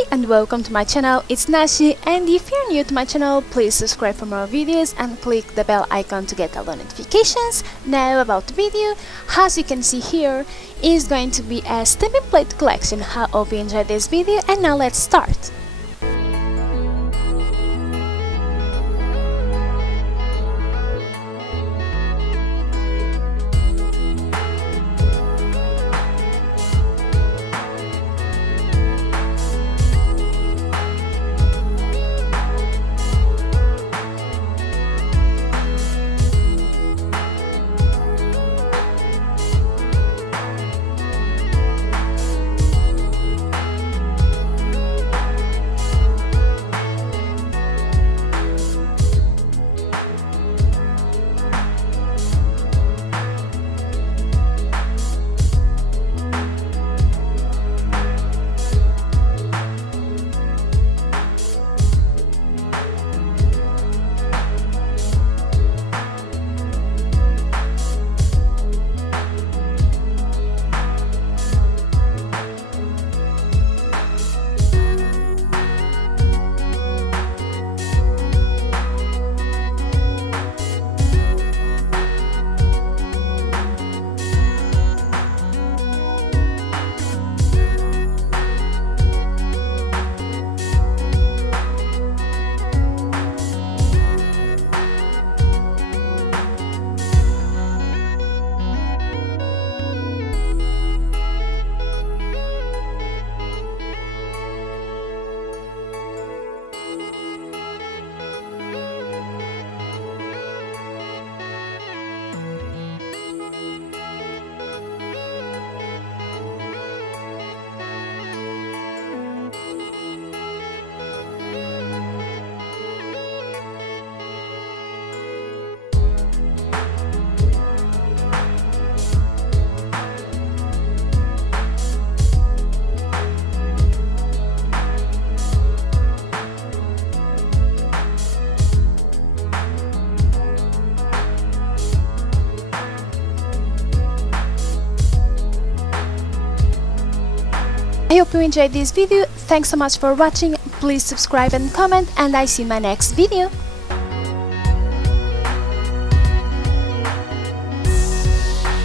Hi and welcome to my channel, it's Nashi, and if you're new to my channel, please subscribe for more videos and click the bell icon to get all the notifications. Now about the video, as you can see here, is going to be a stamping plate collection. I hope you enjoyed this video and now let's start. I hope you enjoyed this video. Thanks so much for watching. Please subscribe and comment, and I see you in my next video.